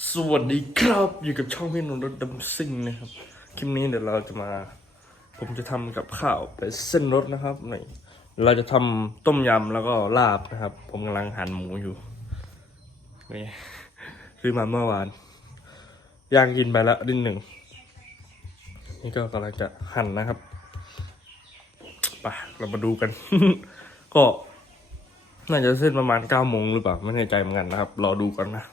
สวัสดีครับอยู่กับช่องพี่นนท์รถดำซิ่งนะครับ คลิปนี้เดี๋ยวเราจะมา ผมจะทำกับข้าวเป็นเส้นรสนะครับนี่เราจะทำต้มยำแล้วก็ลาบนะครับ ผมกำลังหั่นหมูอยู่นี่ซื้อมาเมื่อวานย่างกินไปแล้วดิ้นหนึ่งนี่ก็กำลังจะหั่นนะครับไปเรามาดูกัน ก็น่าจะเส้นประมาณเก้าโมงหรือเปล่า ไม่แน่ใจเหมือนกันนะครับ รอดูกันนะ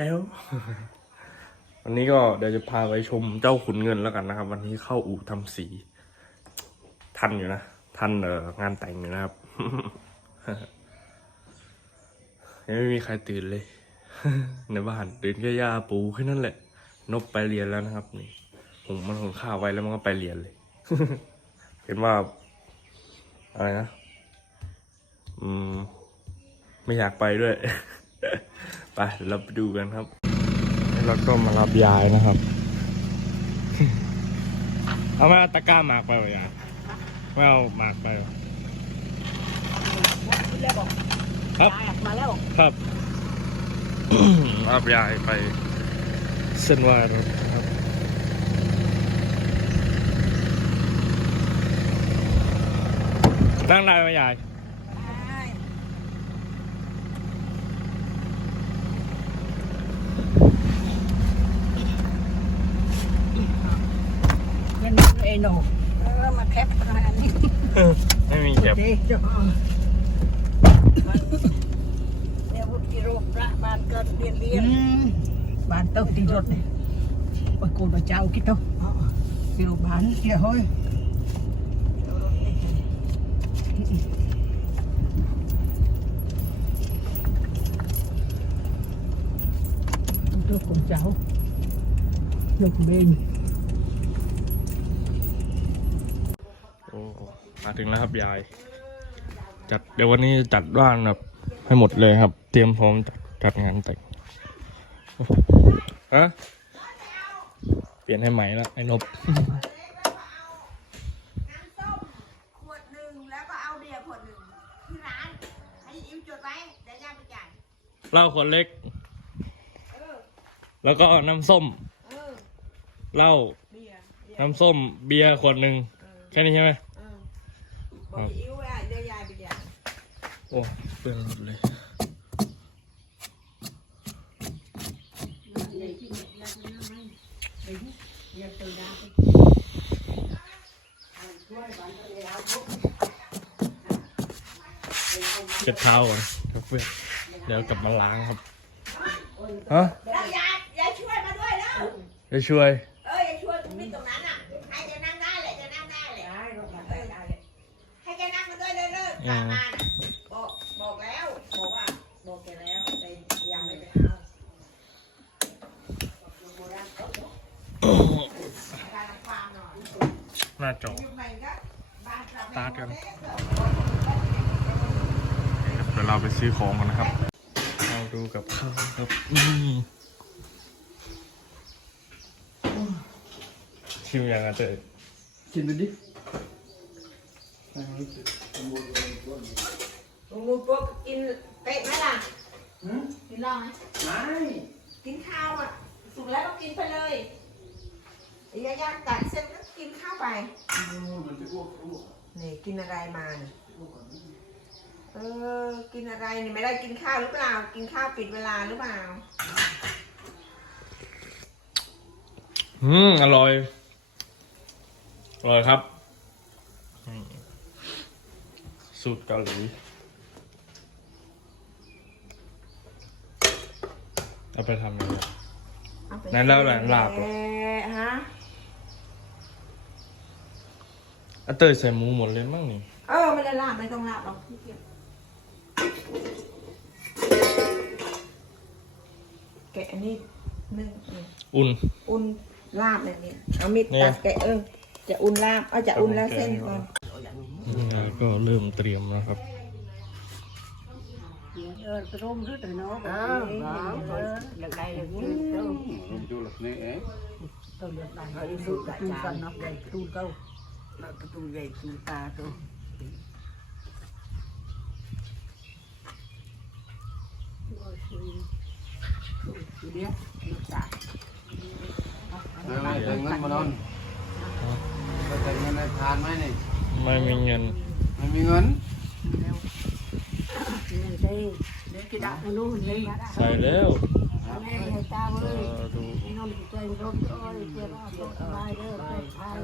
แจ้ววันนี้ก็เดี๋ยวจะพาไปชมเจ้าขุนเงินแล้วกันนะครับ วันนี้เข้าอู่ทำสี ทันอยู่นะ ทันเอองานแต่งอยู่นะครับยังไม่มีใครตื่นเลย ในบ้านตื่นแค่ย่าปูแค่นั้นแหละ นบไปเรียนแล้วนะครับ นี่ผมมันหุงข้าวไว้แล้วมันก็ไปเรียนเลย เห็นว่า อะไรนะ อืม ไม่อยากไปด้วย ไปเดี๋ยวเราไปดูกันครับแล้วเราก็มารับยายนะครับ เอาไม่เอาตะกร้าหมากไปวะยายไม่เอาหมากไปวะแล้วบอกครับยายมาแล้วครับรับยายไปเส้นไหวรถนะครับนั่งได้ไหมยาย นั่นเอ โนแล้วมาแคปขนาดนี้ไม่มีเก็บดีจ้ะเนี่ยวุฒิโรพระบ้านเกิดเรียนเรียนบ้านเต้าตีรถเนี่ยปะโกนปะเจ้าคิดเต้าที่โรงพยาบาลเฮียเฮ้ยลูกของเจ้าลูกเบน โอ้ มาถึงแล้วครับยาย จัดเดี๋ยววันนี้จะจัดบ้านแบบให้หมดเลยครับ เตรียมพร้อมจัดจัดงานแต่งฮะเปลี่ยนให้ใหม่ละไอ้นบน้ำส้มขวดหนึ่งแล้วก็เอาเบียร์ขวดหนึ่งที่ร้านให้อิมจดไว้เดี๋ยวย่าไปจ่ายเหล้าขวดเล็กเออแล้วก็น้ำส้มเออเหล้าเบียร์เบียร์น้ำส้มเบียร์ขวดหนึ่งแค่นี้ใช่ไหมเออ บอกอิวว่าเดี๋ยวยายไปจ่ายโอ้เปลืองหมดเลยเช็ดเท้าก่อนครับเพื่อนเดี๋ยวกลับมาล้างครับฮะแล้วยายยายช่วยมาด้วยแล้วจะช่วยเออยายช่วย กกลับมาบอกบอกแล้วบอกว่าบอกแกแล้วแต่ยังไม่ไปเอาการความหน่อยหน้าจออยู่ใหม่ก็บ้านเราสตาร์ทกันเดี๋ยวเราไปซื้อของกันนะครับ เราดูกับข้าวครับนี่ชิมยังอะเตยกินดูดิ ลุงมูปุ๊กกินเป็ดไหมล่ะกินเหล้าไหมไม่กินข้าวอะ สุกแล้วก็กินไปเลยไอ้ยาย่างตัดเสร็จก็กินข้าวไป มันจะอ้วกอ้วกนี่กินอะไรมาเนี่ยเออ กินอะไรนี่ไม่ได้กินข้าวหรือเปล่า กินข้าวปิดเวลาหรือเปล่า อืม อร่อย อร่อยครับอืม สูตรเกาหลีเอาไปทำยังไง เอาไปนั่นแล้วแหละลาบเหรอเอ๊ะฮะอะเตยใส่หมูหมดเลยมั้งนี่เออไม่ได้ลาบไม่ต้องลาบหรอกขี้เกียจแกะอันนี้นึ่งนี่อุ่น อุ่นลาบเนี่ยนี่เอามีดเนี่ยตัดแกะเออจะอุ่นลาบเอาจะอุ่นแล้วเส้นก่อน แล้วก็เริ่มเตรียมนะครับเออตรงรึแต่เนาะอ้าวเอออยากได้เลยคือเจ้าดูหลักนี่เอ๊ะต้องอยากได้ให้ ดูตูกันเนาะ ใหญ่ตูเต้าแล้วตูใหญ่ตูตาตัว เ เดี๋ยวลูกสาว เดี๋ยวเดี๋ยวเงินมานอนเราแต่เงินในทานไหมนี่ ไม่มีเงิน ไม่มีเงิน เร็วเดี๋ยวเดี๋ยวกินดักนู่นเลยมาได้ ใส่แล้ว แม่ให้ตาเว้ย เออดู นอนใจรถโอ้ยเจ้าเราสบายเด้อปลอดภัย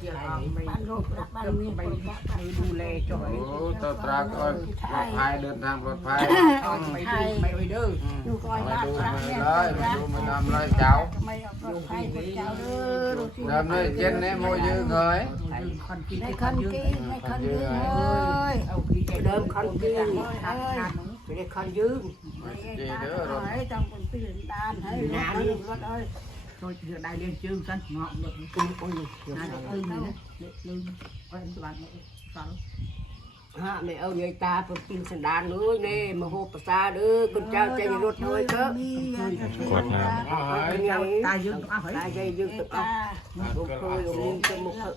เจ้าเราบ้านโรคบ้านเมียปลอดภัยดูแลจ่อย โอ้ตาตราก็ปลอดภัยเดินทางปลอดภัย ไม่ดื้อไม่ไปดื้อดูคอย ไม่ รัก ดู รัก ไม่ เนี่ย ได้ไม่ดูไม่ทำไรเจ้า ไม่ปลอดภัยพวกเจ้าเด้อดูสิ เดิมเลยเจนเนี่ยโมยืงเลย ในคันกินในคันยืนเอ้ยเดิมคันยืน เอ้ยไม่ได้คันยืนเจเด้อรถให้ต้องเป็นตื่นตาให้รถรถเอ้ย tôi chưa đại liên chương sân ngọ được คุณโอ้ย này là ơi này đấy lưng ơi bạn sao ฮะไม่เอาใหญ่ตาเป็นปินสันดานเลยเน่มาโหภาษาเด้อคุณเจ้าใจรถเลยเถอะกดน้ ta dương có ตา phải ใจยืดตึกอะลูกเคยลูกจะมุกเถอะ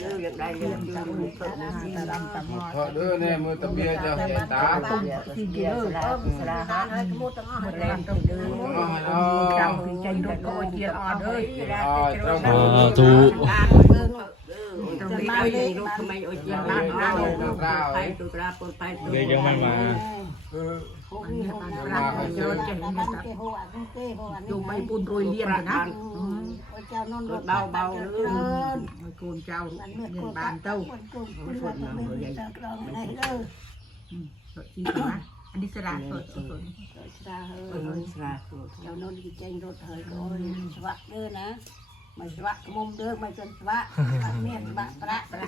เด้ออยากได้เรื่องยืนมุกเถอะ ta làm tầm mò เพราะเด้อเนี่ยมือตะเบียเจ้าใจตา xin chị ơi สระหาให้ขโมยตั้งอ้อให้แรงตึงเด้อน้อยน้อ trong khi tranh đột đôi chia o ơi อ๋อเจ้าำอ่าถูก การเบิ่งจะมาเลยรถทำไมอ้ยยังบ้านเราไปตุกราปนไปเด็กยังไม่มาคือ ra khỏi chơi chạy người ta dù mấy bún rồi liền rồi đó รถเบาเบาเด้อ mấy con trao liền bàn tâu rồi chi mà anh đi xe đạp rồi rồi เออสระเจ้านนที่แจ้งรถเฮยก็โอ้ยสวะเด้อนะ ไม่สวะกมุมเด้อไม่จนสวะเมียนบะประประ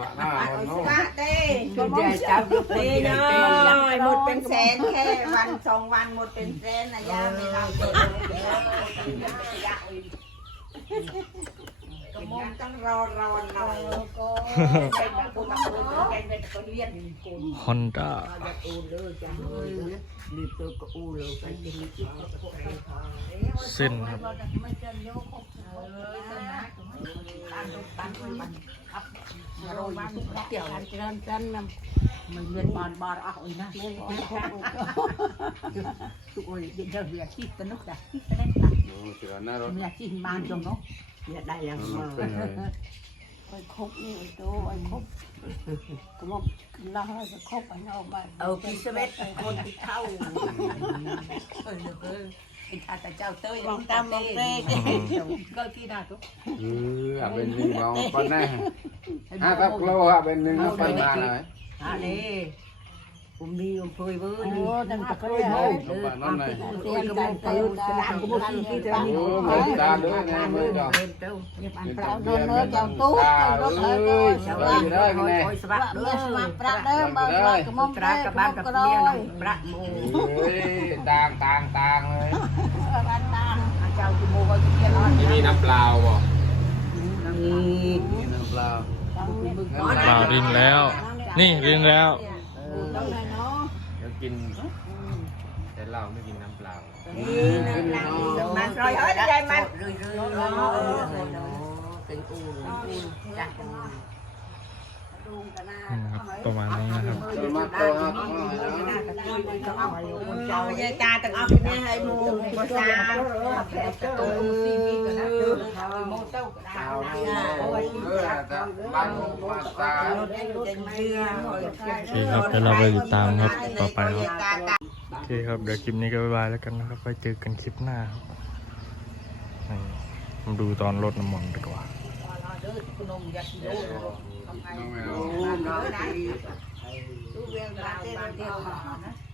ว่าหน้าคนโน้ว่าเต้ช่วยได้เจ้าเต้ดีน้นะอยหมดเป็นแสนแค่วันสองวันหมดเป็นแสนนะย่าไม่รับเลย กระมงต้องรอรอหน่อยก็เป็นแบบคนแบบคนเป็นคนเรียนคนฮอนด้าอูเลยจ้ะเอ้ยรีบตัวก็อูเลยไปกินกินเส้นครับ rồi tiểu chân chân nằm mình liền bàn bàn à ôi nè lên tụi ơi điện giờ việc chi tân lúc đã chi tân lúc đã เสือหน้าร ถ là chi mang trong nó nhà đây là เป็นไง ôi khóc như ôi tô ôi khóc cái mông lo hơi cái khóc ở nhau mà ờ cái xe bét con đi thâu cái thà ta chào tới Vòng tam vòng tê. coi kia nào chú เอออะเป็นหนึ่งเราปันแน่ห้าตับโลอะเป็นหนึ่งเราปันมาหน่อย à đi cũng đi cũng phơi với Ủa, đừng có cái đấy. Nó bạn nó này. tiền tiền tiền cái làm của một chuyện kia Ủa, mình ra đứa này mới được. Nhập ăn Mình prao tập nó bia nó mình chào mình tú, ra chào nó ơi, ơi, sao chào gì đó cái này. Ôi, sao bác Bữa đứa mà bạc đấy mà Bạc bạc đây. cái mông Tra tê các cái bạn mông cặp cái bia đôi này bạc mù Ui, tàng tàng tàng rồi. bạn tàn À, chào chị mù coi cái kia nó ที่นี่น้ำเปล่าบ่ Nhìn nó vào. เปล่ารินแล้ว นี่รินแล้ว đâu này nó เดี๋ยวกิน แต่เราไม่กินน้ำเปล่ามาซอยเฮ้ยใจมัน rơi rơi rơi nó tình u tình u chặt luôn cả na นี่นะครับประมาณ ยายตาต้องเอาที่นี่ให้มูภาษา Sao đi? Ôi, là ta- bắn mà ta- โอเคครับเดี๋ยวเราไปติดตามครับต่อไปครับโอเคครับเดี๋ยวคลิปนี้ก็บ๊ายบายแล้วกันนะครับไปเจอกันคลิปหน้าครับมาดูตอนรดน้ำมันดีกว่า Nó mèo. Chú viên bà Tú vén vate.